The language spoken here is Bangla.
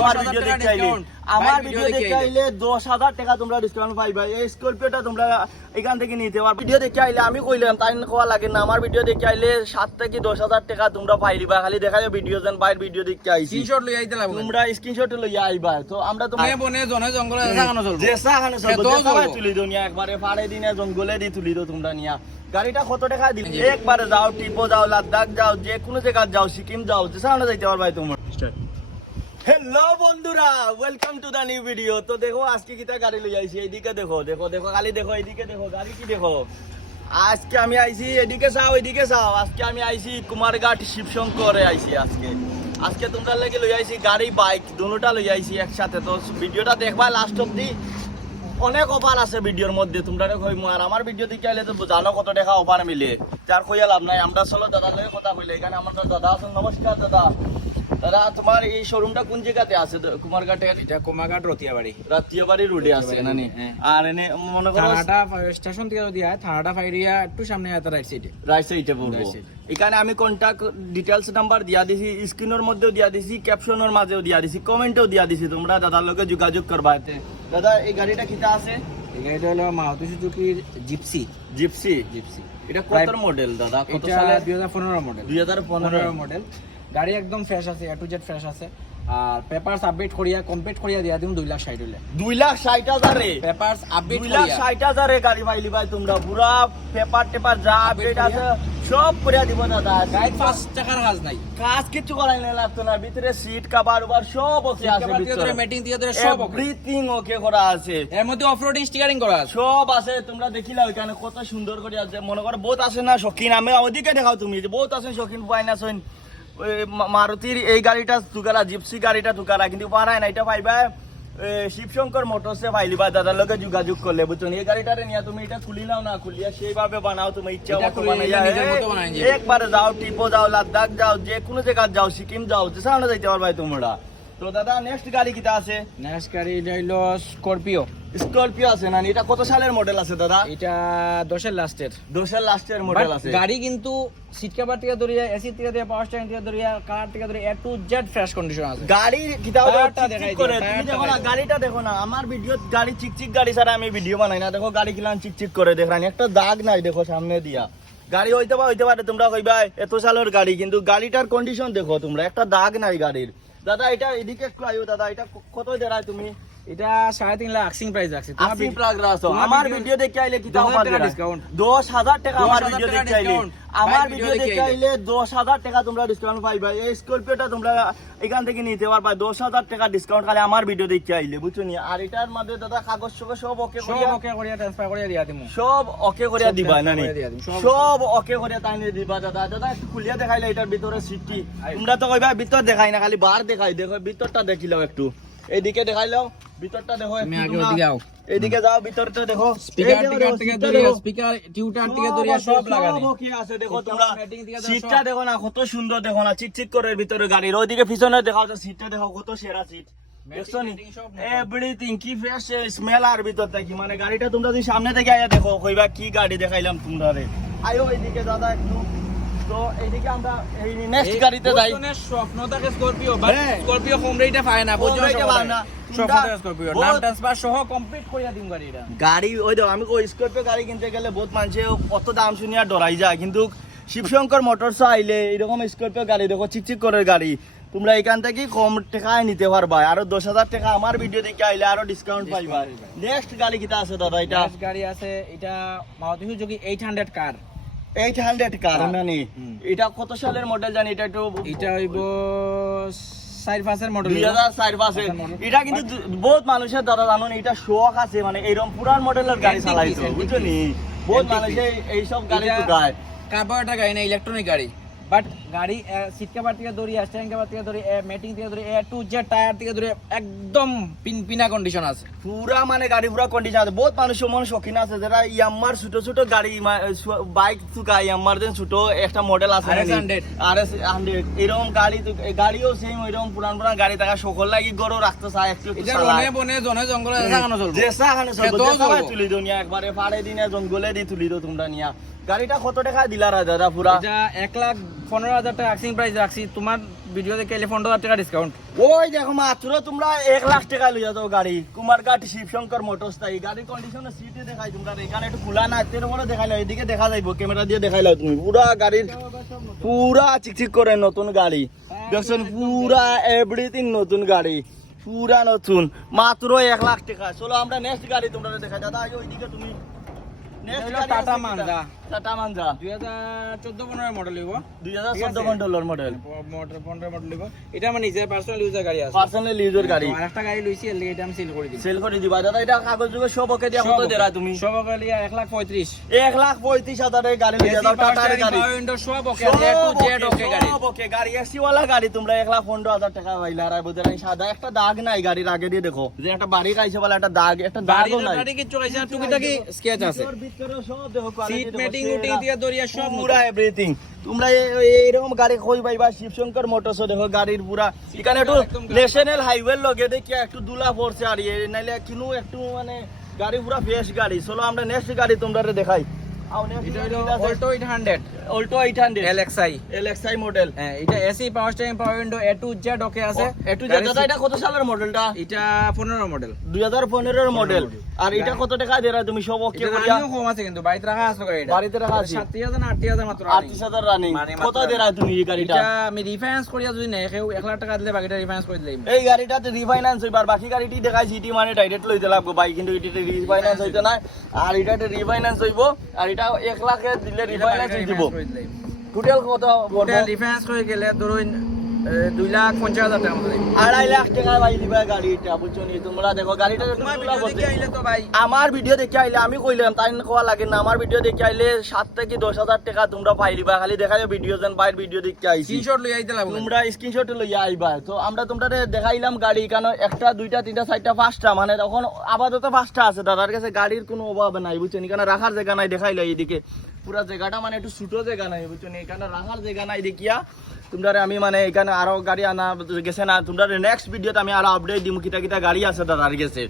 আমার 10,000 ভিডিও দেখতে আইলে। আমার ভিডিও দেখতে দেখে আইলে। দশ হাজার টাকা তোমরা ডিসকাউন্ট পাইবা। এই স্করপিওটা তোমরা এখান থেকে নিতে পারো ভিডিও দেখে আইলে আমি কইলাম তাই কোয়া লাগে না। আমার ভিডিও দেখে আইলে সাত থেকে দশ হাজার টাকা তোমরা খালি দেখা যায় ভিডিও যেন বাইর ভিডিও দেখতে আইছি। স্ক্রিনশট লই আইতে লাগবে তোমরা স্ক্রিনশট লইয়া আইবা। তো আমরা তো বনে জনে জঙ্গলে চলবে। যে যে তুলি দুনিয়া একবারে ফাড়ে দিনে জঙ্গলে দি তুলি দো তোমরা নিয়া। গাড়িটা কত টাকা দিলে? একবারে যাও টিপো যাও লাদাখ যাও যে কোনো জায়গা যাও সিকিম যাও যে সাহানে যাইতে পারবা তোমরা। হ্যালো বন্ধুরা welcome to the new video তো দেখো, আজকে কিতা গাড়ি লই আইছি, এইদিকে দেখো দেখো দেখো খালি দেখো, এইদিকে দেখো, গাড়ি কি দেখো? আজকে আমি আইছি এদিকে চাও এদিকে চাও। আজকে আমি আইছি কুমারঘাট শিবশঙ্করে আইছি আজকে। আজকে তোমরা লাগে লই আইছি গাড়ি বাইক দুটোটা লই আইছি একসাথে। তো ভিডিওটা দেখবা লাস্ট অব্দি অনেক অফার আছে ভিডিওর মধ্যে তোমরা কইমু আর আমার ভিডিও দিকে আইলে তো জানো কত টাকা অফার মিলে। যার কইয়া লাভ নাই আমরা চলো দাদার লগে কথা কইলে এখানে আমার দাদা আছেন নমস্কার দাদা। দাদা তোমার এই শোরুমটা কোন জায়গাতে আছে? কুমারঘাটের এটা কোমাঘাট রতিয়াবাড়ি রাতিয়াবাড়ি রোডে আছে নানি? হ্যাঁ। আর এনে মনে করো থানাটা স্টেশন থেকে যদি থানাটা ফাইরিয়া একটু সামনে আছে রাইট সাইডে রাইট সাইডে পড়ব। এখানে আমি কন্টাক্ট ডিটেলস নাম্বার দিয়া দিছি স্ক্রিনের মধ্যেও দিয়া দিছি ক্যাপশনের মাঝেও দিয়া দিছি কমেন্টেও দিয়া দিছি তোমরা দাদার লগে যোগাযোগ করবা। দাদা এই গাড়িটা কিটা আছে? এই গাড়িটা হলো মারুতি সুজুকির জিপসি। জিপসি? জিপসি। এটা কত মডেল দাদা? কত সালে? দুই হাজার পনেরো মডেল দুই হাজার পনেরো। পনেরো মডেল গাড়ি একদম ফ্রেশ আছে এ টু জেড ফ্রেশ আছে। আর পেপারস আপডেট করিয়া কমপ্লিট করিয়া দিয়া দিম দুই লাখ ষাট হইলে দুই লাখ ষাট হাজারে? পেপারস আপডেট দুই লাখ করিয়া। ষাট হাজারে গাড়ি পাইলি ভাই তোমরা। পুরা পেপার টেপার যা আপডেট আছে সব করে দিব দাদা গাড়ি পাঁচ টাকার হাজ নাই। কাজ কিছু করাই না লাগতো না। ভিতরে সিট কাবার উবার সব ওকে আছে ভিতরে। মেটিং থেকে ধরে সব এভরিথিং ওকে করা আছে। এর মধ্যে অফরোডিং স্টিকারিং করা আছে। সব আছে তোমরা দেখিলা ওইখানে কত সুন্দর করে আছে। মনে করো বহুত আছে না শৌখিন। আমি ওদিকে দেখাও তুমি যে বহুত আছেন শৌখিন পাই না শোন ওই মা- মারুতির এই গাড়িটা তুকারা জিপসি গাড়িটা তুকারা কিন্তু পারায় না এটা পাইবা। শিবশঙ্কর মোটরসে পাইলিবা দাদার লগে যোগাযোগ করলে বুঝছেন এই গাড়িটারে নিয়ে তুমি এটা খুলি নাও না খুলিয়া সেইভাবে বানাও তুমি ইচ্ছা মতো বানাইয়া। একবারে যাও টিপো যাও লাদাখ যাও যে কোনো জায়গা যাও সিকিম যাও যে সামনে যাইতে পারবা তোমরা তো দাদা নেক্সট গাড়ি কিটা আছে? নেক্সট গাড়ি এটা হইল স্করপিও স্করপিও আছে না এটা কত সালের মডেল আছে দাদা? এটা দশের লাস্টের দশের লাস্টের মডেল আছে। গাড়ি কিন্তু সিট কভার থেকে ধরিয়া এসি থেকে ধরিয়া পাওয়ার স্ট্যান্ড থেকে ধরিয়া থেকে ধরিয়া A to Z fresh condition আছে। গাড়ি টায়ারটা চিকচিক দেখাই করে। তুমি দেখো না গাড়িটা দেখো না আমার ভিডিও গাড়ি চিকচিক গাড়ি ছাড়া আমি ভিডিও বানাই না। দেখো গাড়ি কিলাম চিকচিক করে দেখলাম একটা দাগ নাই দেখো সামনে দিয়া। গাড়ি হইতে পারে হইতে পারে তোমরা কইবা এত সালের গাড়ি কিন্তু গাড়িটার কন্ডিশন দেখো তোমরা একটা দাগ নাই গাড়ির। দাদা এটা এদিকে একটু আয়ো দাদা এটা কত দেড়ায় তুমি? এটা সাড়ে তিন লাখ আক্সিং প্রাইস রাখছি। ভিডিও- প্রাগ রাসো আমার ভিডিও- দেখে আইলে কি দশ হাজার অফার টাকা দেড়ায়? discount। দশ হাজার টাকা আমার ভিডিও দেখে আইলে। আমার ভিডিও দেখে দেখে আইলে দশ হাজার টাকা তোমরা ডিসকাউন্ট পাইবা। এই স্করপিওটা তোমরা এখান থেকে নিতে পারবা। দশ হাজার টাকা ডিসকাউন্ট খালি আমার ভিডিও দেখে আইলে বুঝছ নি? আর এটার মধ্যে দাদা কাগজ সব সব ওকে করিয়া ওকে করিয়া ট্রান্সফার করিয়া দিয়া দিমু। সব ওকে করিয়া দিবা দিয়া সব- ওকে করিয়া তাই দিবা দাদা। দাদা একটু খুলিয়া দেখাইলে এটার ভিতরে আই- তোমরা তো কইবা ভিতর দেখাই না খালি বার দেখাই। দেখো ভিতরটা দেখিলাও একটু। এইদিকে দেখাইলাও ভিতরটা দেখো তুমি আগে ওদিকে আও। এইদিকে যাও ভিতরটা দেখো। স্পিকার টিকার থেকে স্পিকার টিউটার থেকে সব সব লাগানি। okay আছে, দেখো তোমরা। সিটটা দেখো না কত সুন্দর দেখো না। করে ভিতরে গাড়ির ওইদিকে পিছনে দেখাও তো সিটটা দেখো কত সেরা সিট। দেখছ নি। এভরিথিং কি ফ্রেশ স্মেল আর ভিতর থেকে। মানে গাড়িটা তোমরা যদি সামনে থেকে আয়া দেখো কইবা কি গাড়ি দেখাইলাম তোমরা রে আয়ো এইদিকে দাদা একটু। তো এইদিকে আমরা এই নেক্সট এই গাড়িতে যাই। স্বপ্ন থাকে স্করপিও বাট হ্যাঁ। স্করপিও রেটে পায় না বুঝছ পায় না। গাড়ি ওই দেখো আমি কই স্করপিও গাড়ি কিনতে গেলে বহুত মানুষে দাম শুনিয়া ডরাই যায়। কিন্তু শিবশঙ্কর মোটরস আইলে এরকম স্করপিও গাড়ি দেখো চিকচিক করে গাড়ি। তোমরা এখান থেকে কম টাকায় নিতে পারবা। আরও দশ হাজার টাকা আমার ভিডিও দেখে আইলে আরও ডিসকাউন্ট পাইবা। নেক্সট গাড়ি কিটা আছে দাদা এটা? গাড়ি আছে এটা Maruti Suzuki 800 car eight hundred car মানে? এটা কত সালের মডেল জানি? এটা একটু এটা হইব চার পাঁচের মডেল দুই হাজার চার পাঁচের। এটা কিন্তু বহুত মানুষের দাদা জানুন এটা শখ আছে মানে এরকম পুরান মডেলের গাড়ি চালাইছে চালাইতো বুঝছ নি? বহুত মানুষে এইসব গাড়ি তো গায়। কার্বোরেটর গাড়ি না ইলেকট্রনিক গাড়ি? বাট গাড়ি থেকে ধরি থেকে ধরি মেটিং থেকে ধরি এ টু জেড টায়ার থেকে ধরে একদম পিন পিনা কন্ডিশন আছে। পুরা মানে গাড়ি পুরা কন্ডিশন আছে। বহুত মানুষ মন শৌখিন আছে যারা ইয়াম্মার ছোট ছোট গাড়ি বাইক চুকা ইয়াম্মার দেন ছোট একটা মডেল আছে RS 100 আর এস হান্ড্রেড এরকম গাড়ি গাড়িও সেম এরকম পুরান পুরান গাড়ি থাকা সকল লাগি গরু রাখতে চায় একটু বনে জনে জঙ্গলে চলবে। চলবো। তুলি দো নিয়া একবারে ফাড়ে দিনে জঙ্গলে দি তুলি দো তোমরা নিয়া। গাড়িটা কত টাকা দিলা রা দাদা পুরা? এটা এক লাখ পনেরো হাজার টাকা আক্সিং প্রাইস রাখছি। তোমার ভিডিও দেখে এলে পনেরো হাজার টাকা ডিসকাউন্ট ওই দেখো মাত্র তোমরা এক লাখ টাকা লইয়া যাও গাড়ি। কুমারঘাট শিবশঙ্কর মোটরস তাই গাড়ির কন্ডিশনে সিটে দেখাই তোমরা। এখানে একটু খোলা না তের উপরে দেখাইলো এদিকে দেখা যাইব ক্যামেরা দিয়ে দেখাইলো তুমি। পুরা গাড়ির পুরা চিকচিক করে নতুন গাড়ি। দেখছেন পুরা এভরিথিং নতুন গাড়ি। পুরা নতুন। মাত্র এক লাখ টাকা। চলো আমরা নেক্সট গাড়ি তোমরা দেখাই। দাদা ওইদিকে তুমি। নেক্সট টাটা? মানজা। টাটা মানজা দুই হাজার চোদ্দ পনেরো মডেল দুই হাজার চোদ্দ। মডেল পনেরো মডেল হইব এটা আমার নিজের পার্সোনাল ইউজার গাড়ি আছে। পার্সোনাল ইউজের গাড়ি। আর একটা গাড়ি লইছি এর এটা আমি সেল করে দিই সেল করে দিবা। দাদা এটা কাগজ যুগে সব দিয়া কত দেরা তুমি? সব লিয়া এক লাখ পঁয়ত্রিশ। এক লাখ পঁয়ত্রিশ হাজারের গাড়ি লিয়ে দাও টাটার গাড়ি। সব ওকে আছে এ টু জেড ওকে গাড়ি। ওকে গাড়ি এসি ওয়ালা গাড়ি। তোমরা এক লাখ পনেরো হাজার টাকা পাইলে। আর বুঝে নাই সাদা একটা দাগ নাই গাড়ির আগে দিয়ে দেখো। যে একটা বাড়ি খাইছে বলে একটা দাগ একটা দাগও নাই। গাড়ি কিছু টুকিটাকি স্কেচ আছে। সিট মেটিং সেরা। উটিং দিয়ে দরিয়া সব পুরা এভরিথিং তোমরা এ- এ- এরকম গাড়ি খোঁজ পাইবা শিবশঙ্কর মোটরসও দেখো গাড়ির পুরা এখানে একটু। ন্যাশনাল হাইওয়ে লগে দেখি একটু দুলা পড়ছে আর নাইলে কিনু একটু মানে গাড়ি পুরা ফ্রেশ গাড়ি চলো আমরা নেক্সট গাড়ি তোমরা দেখাই এটা নেক্সট হলো Alto 800 Alto 800 LXI LXI model হ্যাঁ এটা AC power steering power window A to Z okay আছে। একটু যে দাদা এটা কত সালের মডেলটা এটা 15 মডেল 2015 এর মডেল আর এটা কত টাকা? দেরা তুমি সব ওকে এটা করিয়া রানিও কম আছে কিন্তু বাড়িতে রাখা আছে গাড়িটা। বাড়িতে রাখা আছে। 7000 না 8000 মাত্র 38000 রানিং মানে কত দেরা তুমি এই গাড়িটা? এটা আমি রিফাইন্যান্স করিয়া যদি নেই কেউ 1 লাখ টাকা দিলে বাকিটা রিফাইন্যান্স করে দিলাম এই গাড়িটাতে রিফাইন্যান্স হইবার বাকি গাড়িটি দেখাই জিটি মানে ডাইরেক্ট লইতে লাগবো ভাই কিন্তু এটিতে রিফাইন্যান্স হইতে না আর এটাতে রিফাইন্যান্স হইব। আর এটা এক লাখে দিলে রিফাইন্যান্স দিব টোটাল কত? টোটাল রিফাইন্যান্স হয়ে গেলে ধরুন দুই লাখ পঞ্চাশ হাজার টাকা আড়াই লাখ টাকা ভাই দিবা গাড়িটা বুঝছ নি? তোমরা দেখো গাড়িটা আমার ভিডিও দেখে আইলে আমি কইলাম তাই না কোয়া লাগে না আমার ভিডিও দেখে আইলে সাত থেকে দশ হাজার টাকা তোমরা পাইলিবা খালি দেখা যায় ভিডিও যেন বাইর ভিডিও দেখে আইছি। স্ক্রিনশট লই আইতে লাগবে তোমরা স্ক্রিনশট লইয়া আইবা। তো আমরা তোমরা দেখাইলাম গাড়ি কেন একটা দুইটা তিনটা চারটা পাঁচটা মানে তখন আপাতত পাঁচটা আছে। দাদার কাছে গাড়ির কোনো অভাব নাই বুঝছেন এখানে রাখার জায়গা নাই দেখাইলো এইদিকে। পুরা জায়গাটা মানে একটু ছোট জায়গা নাই বুঝছেন এখানে রাখার জায়গা নাই দেখিয়া। তোমরা আমি মানে এখানে আরও গাড়ি আনা গেছে না তোমরা নেক্সট ভিডিওতে আমি আরও আপডেট দিম কিটা কিটা গাড়ি আছে দাদার কাছে।